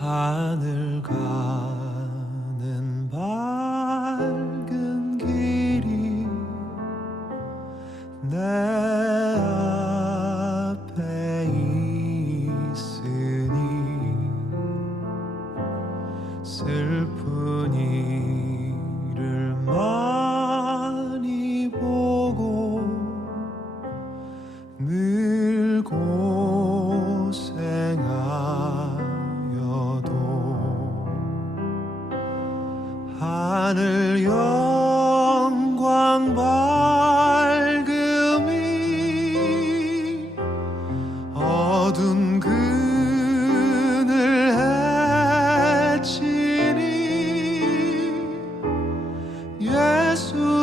하늘 가. 예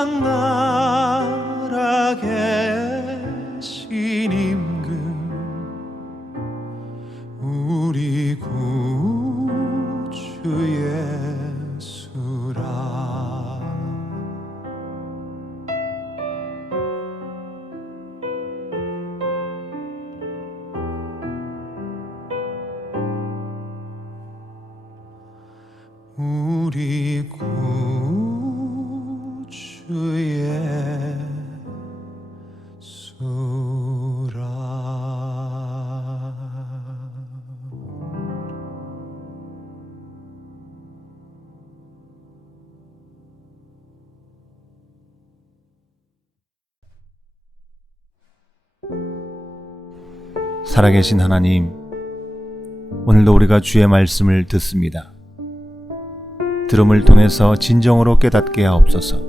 영광 살아계신 하나님, 오늘도 우리가 주의 말씀을 듣습니다. 들음을 통해서 진정으로 깨닫게 하옵소서.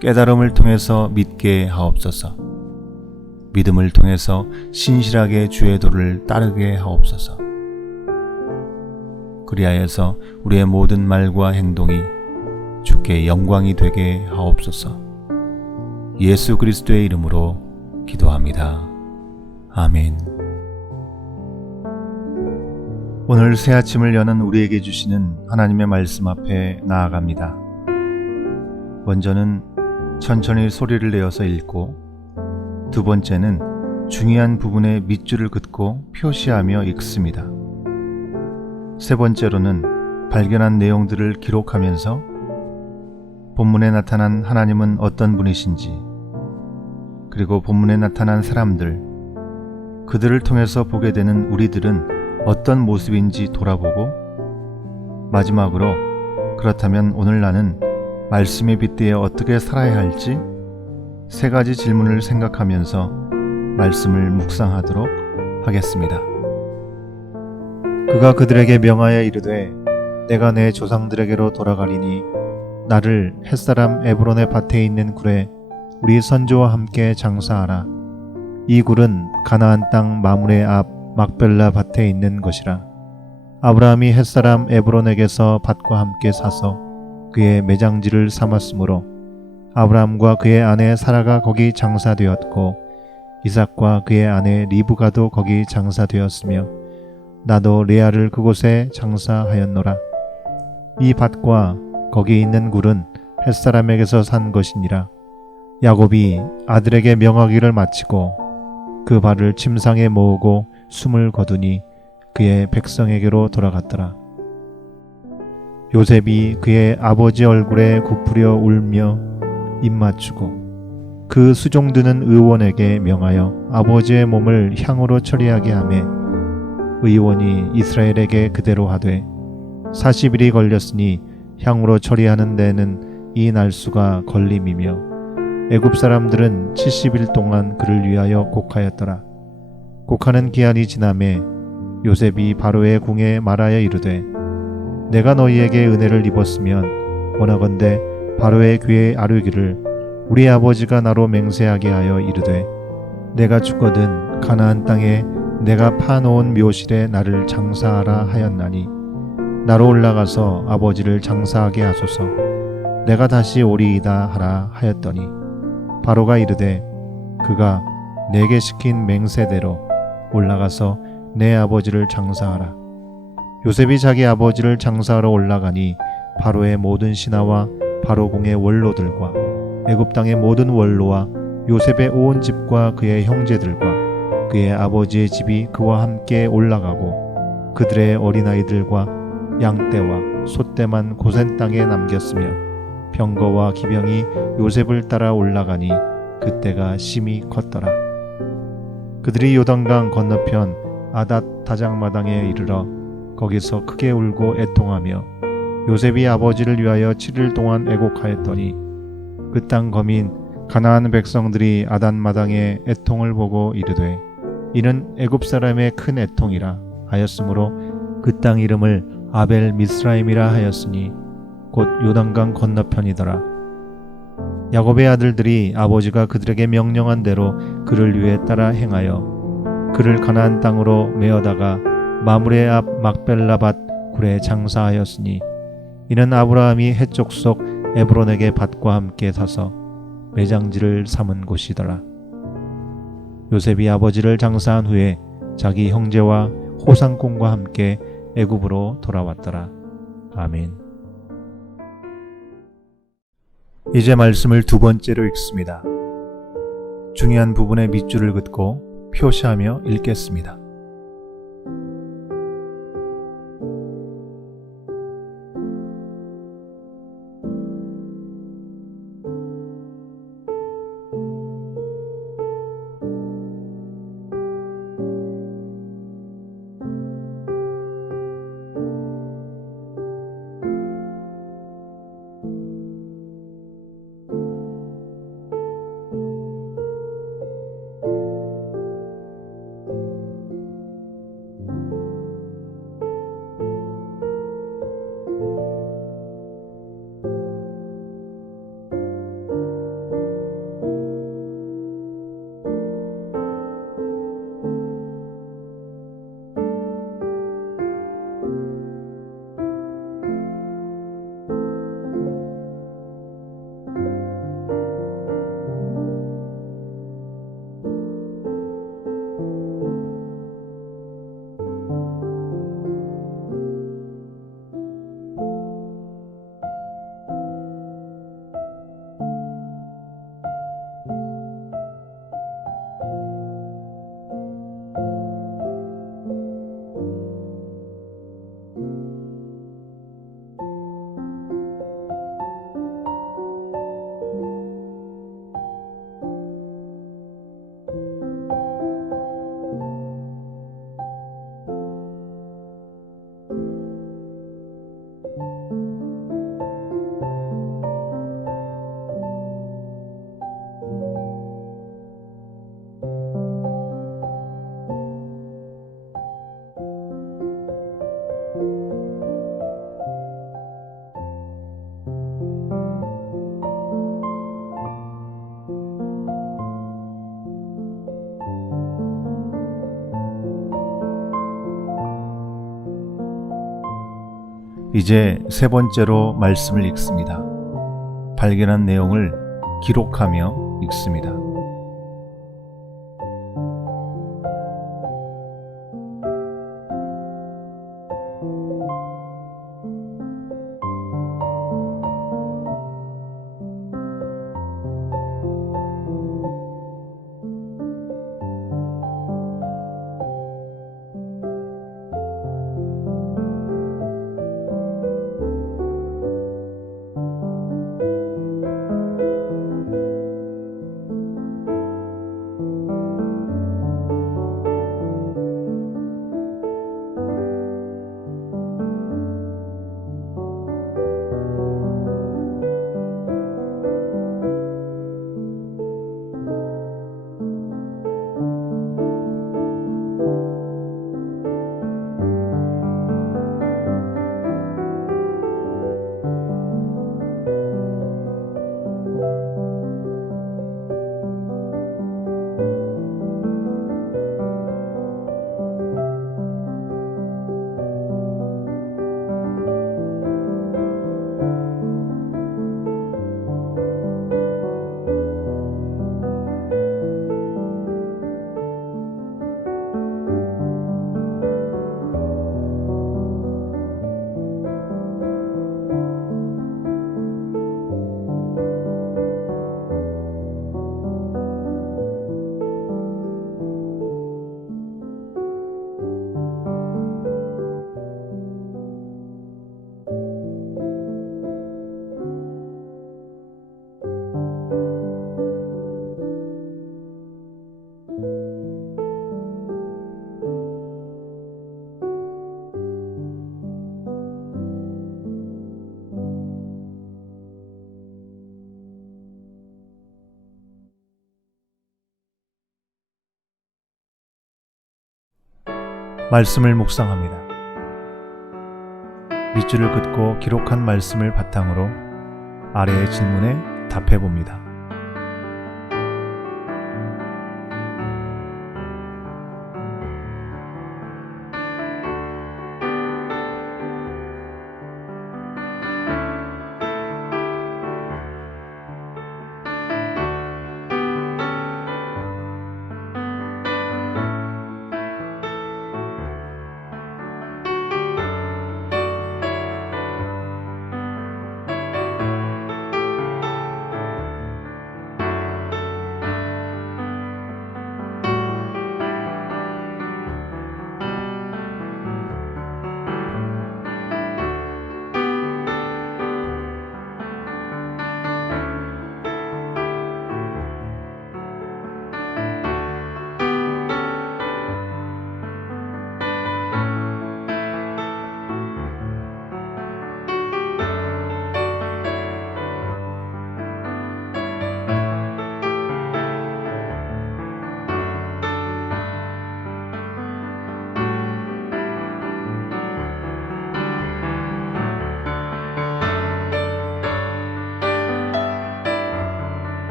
깨달음을 통해서 믿게 하옵소서. 믿음을 통해서 신실하게 주의 도를 따르게 하옵소서. 그리하여서 우리의 모든 말과 행동이 주께 영광이 되게 하옵소서. 예수 그리스도의 이름으로 기도합니다. 아멘. 오늘 새 아침을 여는 우리에게 주시는 하나님의 말씀 앞에 나아갑니다. 먼저는 천천히 소리를 내어서 읽고 두 번째는 중요한 부분에 밑줄을 긋고 표시하며 읽습니다. 세 번째로는 발견한 내용들을 기록하면서 본문에 나타난 하나님은 어떤 분이신지 그리고 본문에 나타난 사람들 그들을 통해서 보게 되는 우리들은 어떤 모습인지 돌아보고 마지막으로 그렇다면 오늘 나는 말씀에 빗대어 어떻게 살아야 할지 세 가지 질문을 생각하면서 말씀을 묵상하도록 하겠습니다. 그가 그들에게 명하여 이르되 내가 내 조상들에게로 돌아가리니 나를 햇사람 에브론의 밭에 있는 굴에 우리 선조와 함께 장사하라. 이 굴은 가나안 땅 마물의 앞 막벨라 밭에 있는 것이라. 아브라함이 햇사람 에브론에게서 밭과 함께 사서 그의 매장지를 삼았으므로 아브라함과 그의 아내 사라가 거기 장사되었고 이삭과 그의 아내 리브가도 거기 장사되었으며 나도 레아를 그곳에 장사하였노라. 이 밭과 거기 있는 굴은 햇사람에게서 산 것이니라. 야곱이 아들에게 명하기를 마치고 그 발을 침상에 모으고 숨을 거두니 그의 백성에게로 돌아갔더라. 요셉이 그의 아버지 얼굴에 굽으려 울며 입 맞추고 그 수종드는 의원에게 명하여 아버지의 몸을 향으로 처리하게 하매 의원이 이스라엘에게 그대로 하되 40일이 걸렸으니 향으로 처리하는 데는 이 날수가 걸림이며 애굽 사람들은 70일 동안 그를 위하여 곡하였더라. 곡하는 기한이 지남에 요셉이 바로의 궁에 말하여 이르되 내가 너희에게 은혜를 입었으면 원하건대 바로의 귀에 아뢰기를 우리 아버지가 나로 맹세하게 하여 이르되 내가 죽거든 가나안 땅에 내가 파놓은 묘실에 나를 장사하라 하였나니 나로 올라가서 아버지를 장사하게 하소서 내가 다시 오리이다 하라 하였더니 바로가 이르되 그가 내게 시킨 맹세대로 올라가서 내 아버지를 장사하라. 요셉이 자기 아버지를 장사하러 올라가니 바로의 모든 신하와 바로궁의 원로들과 애굽 땅의 모든 원로와 요셉의 온 집과 그의 형제들과 그의 아버지의 집이 그와 함께 올라가고 그들의 어린아이들과 양떼와 소떼만 고센 땅에 남겼으며 병거와 기병이 요셉을 따라 올라가니 그때가 심히 컸더라. 그들이 요단강 건너편 아닷 다장마당에 이르러 거기서 크게 울고 애통하며 요셉이 아버지를 위하여 7일 동안 애곡하였더니 그 땅 거민 가나안 백성들이 아단 마당에 애통을 보고 이르되 이는 애굽 사람의 큰 애통이라 하였으므로 그 땅 이름을 아벨 미스라임이라 하였으니 곧 요단강 건너편이더라 야곱의 아들들이 아버지가 그들에게 명령한 대로 그를 위해 따라 행하여 그를 가나안 땅으로 메어다가 마물의 앞 막벨라밭 굴에 장사하였으니 이는 아브라함이 해쪽 속 에브론에게 밭과 함께 사서 매장지를 삼은 곳이더라. 요셉이 아버지를 장사한 후에 자기 형제와 호상공과 함께 애굽으로 돌아왔더라. 아멘. 이제 말씀을 두 번째로 읽습니다. 중요한 부분에 밑줄을 긋고 표시하며 읽겠습니다. 이제 세 번째로 말씀을 읽습니다. 발견한 내용을 기록하며 읽습니다. 말씀을 묵상합니다. 밑줄을 긋고 기록한 말씀을 바탕으로 아래의 질문에 답해 봅니다.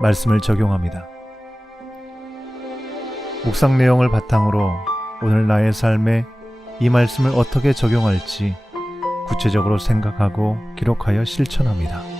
말씀을 적용합니다. 묵상 내용을 바탕으로 오늘 나의 삶에 이 말씀을 어떻게 적용할지 구체적으로 생각하고 기록하여 실천합니다.